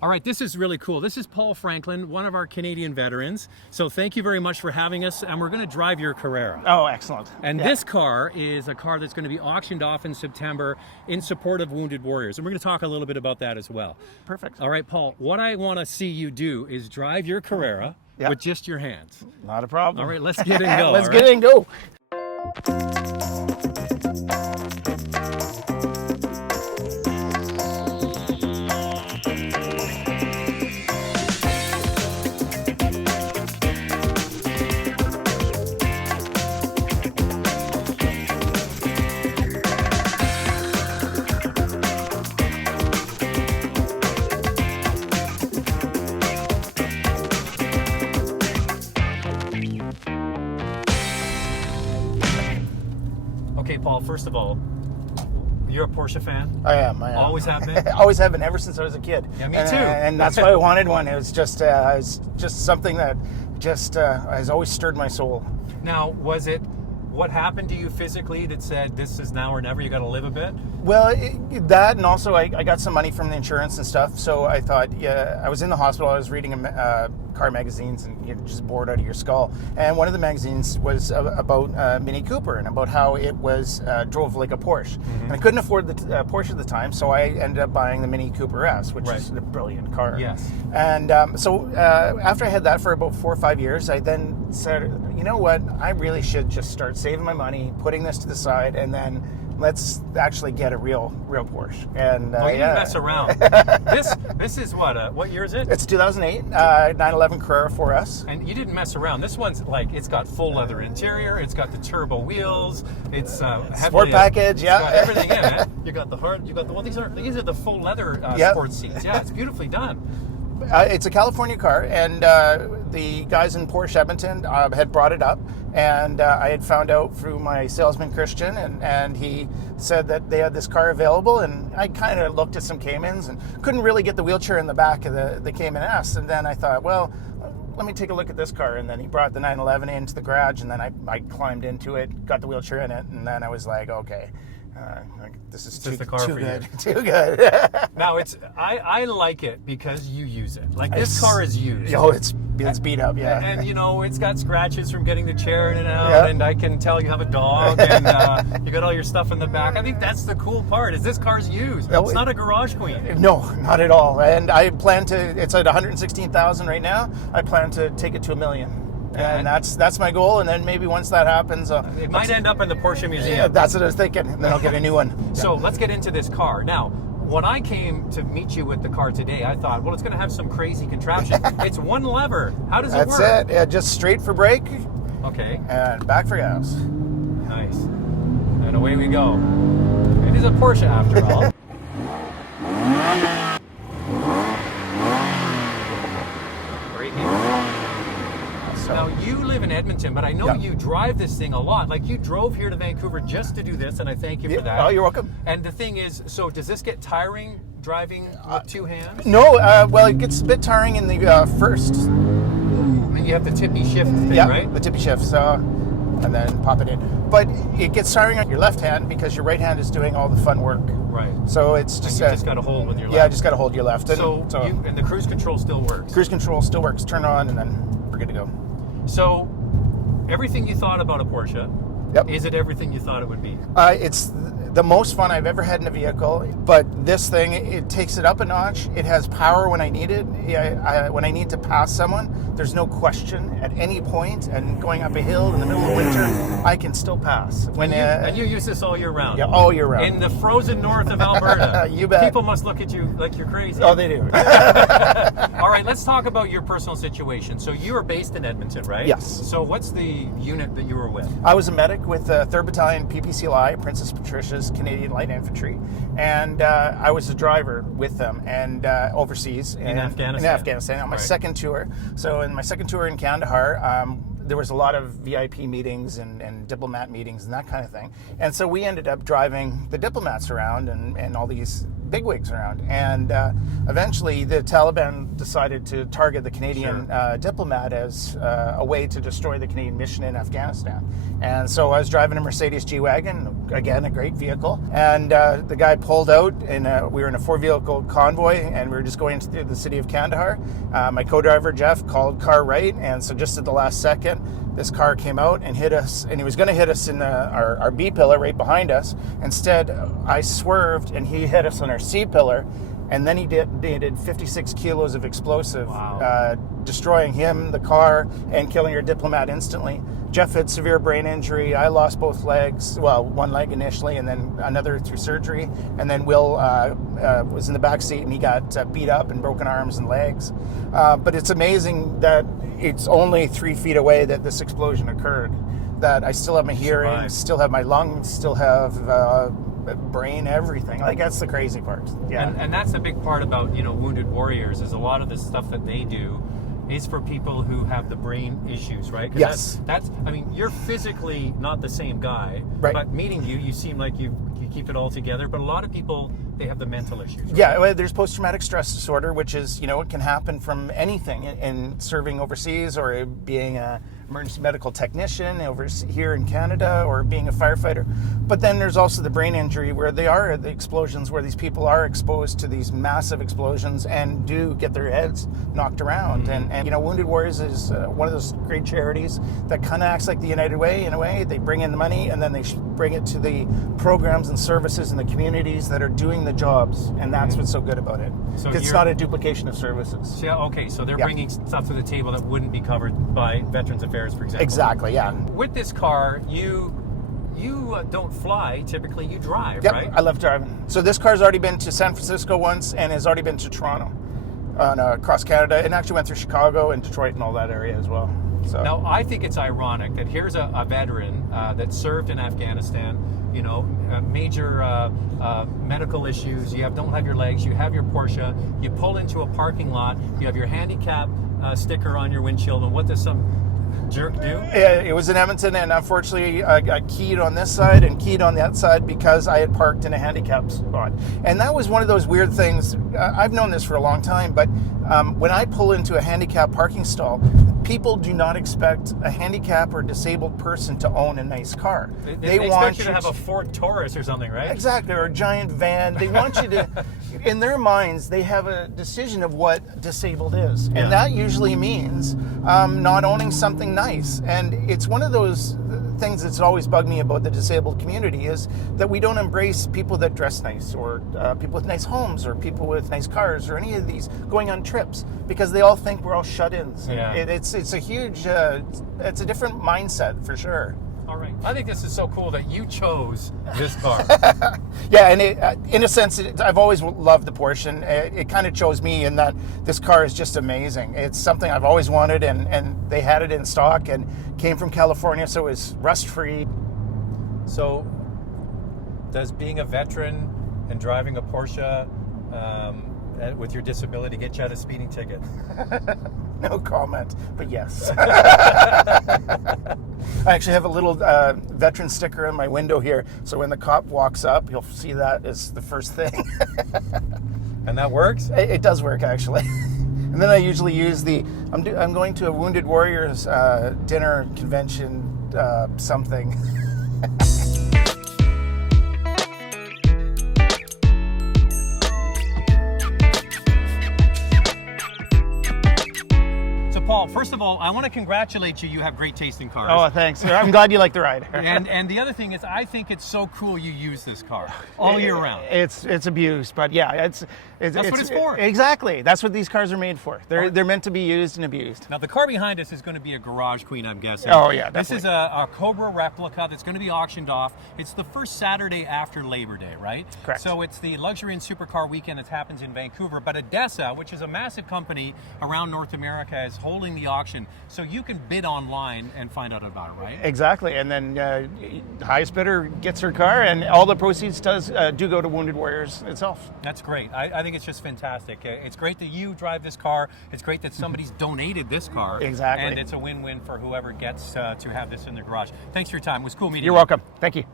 All right, this is really cool. This is Paul Franklin, one of our Canadian veterans. So thank you very much for having us, and we're going to drive your Carrera. Oh, excellent. And this car is a car that's going to be auctioned off in September in support of wounded warriors. And we're going to talk a little bit about that as well. Perfect. All right, Paul, what I want to see you do is drive your Carrera with just your hands. Not a problem. All right, let's get in and go. Let's get in and go. Okay, Paul, first of all, you're a Porsche fan? I am. Always have been? Always have been, ever since I was a kid. Yeah, me too. And that's why I wanted one. It was just something that just has always stirred my soul. Now, what happened to you physically that said this is now or never, you got to live a bit? Well, that, and also I got some money from the insurance and stuff, so I thought, I was in the hospital, I was reading car magazines, and you're just bored out of your skull. And one of the magazines was about Mini Cooper and about how it was drove like a Porsche. Mm-hmm. And I couldn't afford the Porsche at the time, so I ended up buying the Mini Cooper S, which is a brilliant car. Yes. And so after I had that for about 4 or 5 years, I then said, you know what, I really should just start saving my money, putting this to the side, and then let's actually get a real Porsche. And you didn't mess around. This is what year is it? It's 2008 911 Carrera 4s. And you didn't mess around. This one's like, it's got full leather interior, it's got the turbo wheels, it's sport package, it's got everything in it. You got these are the full leather sports seats. Yeah, it's beautifully done. It's a California car, and the guys in Porsche Edmonton had brought it up, and I had found out through my salesman Christian, and he said that they had this car available, and I kind of looked at some Caymans and couldn't really get the wheelchair in the back of the Cayman S, and then I thought, well, let me take a look at this car, and then he brought the 911 into the garage, and then I climbed into it, got the wheelchair in it, and then I was like, okay. This is too good. Too good. Now I like it because you use it. Like this car is used. Oh, it's beat up, yeah. And it's got scratches from getting the chair in and out, and I can tell you have a dog, and you got all your stuff in the back. I think that's the cool part. Is this car's used? It's not a garage queen. No, not at all. And I plan to. It's at 116,000 right now. I plan to take it to $1 million. And that's my goal, and then maybe once that happens... it might end up in the Porsche Museum. Yeah, that's what I was thinking, and then I'll get a new one. So let's get into this car. Now, when I came to meet you with the car today, I thought, well, it's going to have some crazy contraption. It's one lever. How does it work? That's it. Yeah, just straight for brake. Okay. And back for gas. Nice. And away we go. It is a Porsche after all. Now, you live in Edmonton, but I know you drive this thing a lot. Like, you drove here to Vancouver just to do this, and I thank you for that. Oh, you're welcome. And the thing is, so does this get tiring driving with two hands? No, well, it gets a bit tiring in the first. And you have the tippy shift thing, right? The tippy shift, and then pop it in. But it gets tiring on your left hand because your right hand is doing all the fun work. Right. So it's just... you just got to hold with your left. Yeah, just got to hold your left. And the cruise control still works? Cruise control still works. Turn on, and then we're good to go. So, everything you thought about a Porsche, is it everything you thought it would be? It's the most fun I've ever had in a vehicle, but this thing, it takes it up a notch. It has power when I need it. When I need to pass someone, there's no question at any point, and going up a hill in the middle of winter, I can still pass. And you use this all year round? Yeah, all year round. In the frozen north of Alberta. You bet. People must look at you like you're crazy. Oh, they do. All right, let's talk about your personal situation. So you are based in Edmonton, right? Yes. So what's the unit that you were with? I was a medic with 3rd Battalion PPCLI, Princess Patricia's Canadian Light Infantry, and I was a driver with them and overseas in Afghanistan. On my second tour. So in my second tour in Kandahar, there was a lot of VIP meetings and diplomat meetings and that kind of thing. And so we ended up driving the diplomats around and all these bigwigs around. And eventually the Taliban decided to target the Canadian diplomat as a way to destroy the Canadian mission in Afghanistan. And so I was driving a Mercedes G-Wagon, again, a great vehicle. And the guy pulled out, and we were in a 4-vehicle convoy, and we were just going through the city of Kandahar. My co-driver, Jeff, called car right. And so just at the last second, this car came out and hit us, and he was going to hit us in our B pillar right behind us. Instead, I swerved, and he hit us on our C pillar, and then he did 56 kilos of explosive, destroying him, the car, and killing our diplomat instantly. Jeff had severe brain injury. I lost both legs, well, one leg initially, and then another through surgery. And then Will was in the back seat, and he got beat up and broken arms and legs. But it's amazing that it's only 3 feet away that this explosion occurred. That I still have my hearing, still have my lungs, still have brain, everything. Like, that's the crazy part. Yeah. And that's the big part about, Wounded Warriors, is a lot of the stuff that they do is for people who have the brain issues, right? Yes. That's I mean, you're physically not the same guy, right. But meeting you seem like you keep it all together. But a lot of people, they have the mental issues. Right? Yeah, well, there's post-traumatic stress disorder, which is, it can happen from anything in serving overseas, or being a emergency medical technician over here in Canada, or being a firefighter. But then there's also the brain injury, where they are the explosions, where these people are exposed to these massive explosions and do get their heads knocked around. Mm-hmm. And Wounded Warriors is one of those great charities that kind of acts like the United Way in a way. They bring in the money, and then they bring it to the programs and services in the communities that are doing the jobs, and that's what's so good about it. So it's not a duplication of services. Yeah, okay, so they're bringing stuff to the table that wouldn't be covered by Veterans Affairs, for example. Exactly, yeah. With this car, you don't fly, typically you drive, yep, right? I love driving. So this car's already been to San Francisco once, and has already been to Toronto, across Canada, and actually went through Chicago and Detroit and all that area as well. So. Now, I think it's ironic that here's a veteran that served in Afghanistan, major medical issues, don't have your legs, you have your Porsche, you pull into a parking lot, you have your handicap sticker on your windshield, and what does some jerk do? Yeah, it was in Edmonton, and unfortunately I got keyed on this side and keyed on that side because I had parked in a handicap spot. And that was one of those weird things. I've known this for a long time, but when I pull into a handicap parking stall, people do not expect a handicapped or disabled person to own a nice car. They want you to have a Ford Taurus or something, right? Exactly, or a giant van. They want you to, in their minds, they have a decision of what disabled is. And that usually means not owning something nice. And it's one of those things that's always bugged me about the disabled community, is that we don't embrace people that dress nice, or people with nice homes, or people with nice cars, or any of these going on trips, because they all think we're all shut-ins. Yeah. It's a huge, it's a different mindset for sure. All right. I think this is so cool that you chose this car. Yeah, and in a sense, I've always loved the Porsche, and it kind of chose me in that this car is just amazing. It's something I've always wanted, and they had it in stock and came from California, so it was rust-free. So, does being a veteran and driving a Porsche with your disability get you out a speeding ticket? No comment, but yes. I actually have a little veteran sticker on my window here, so when the cop walks up, you'll see that as the first thing. And that works? It does work, actually. And then I usually use I'm going to a Wounded Warriors dinner convention something. Paul, first of all, I want to congratulate you. You have great taste in cars. Oh, thanks. I'm glad you like the ride. and the other thing is, I think it's so cool you use this car all year round. It's abused, but yeah, it's that's what it's for. Exactly. That's what these cars are made for. They're meant to be used and abused. Now, the car behind us is going to be a garage queen, I'm guessing. Oh, yeah, definitely. This is a Cobra replica that's going to be auctioned off. It's the first Saturday after Labor Day, right? Correct. So it's the Luxury and Supercar Weekend that happens in Vancouver, but ADESA, which is a massive company around North America, is holding the auction. So you can bid online and find out about it, right? Exactly. And then highest bidder gets her car, and all the proceeds do go to Wounded Warriors itself. That's great. I think it's just fantastic. It's great that you drive this car. It's great that somebody's donated this car. Exactly. And it's a win-win for whoever gets to have this in their garage. Thanks for your time. It was cool meeting you. You're welcome. Thank you.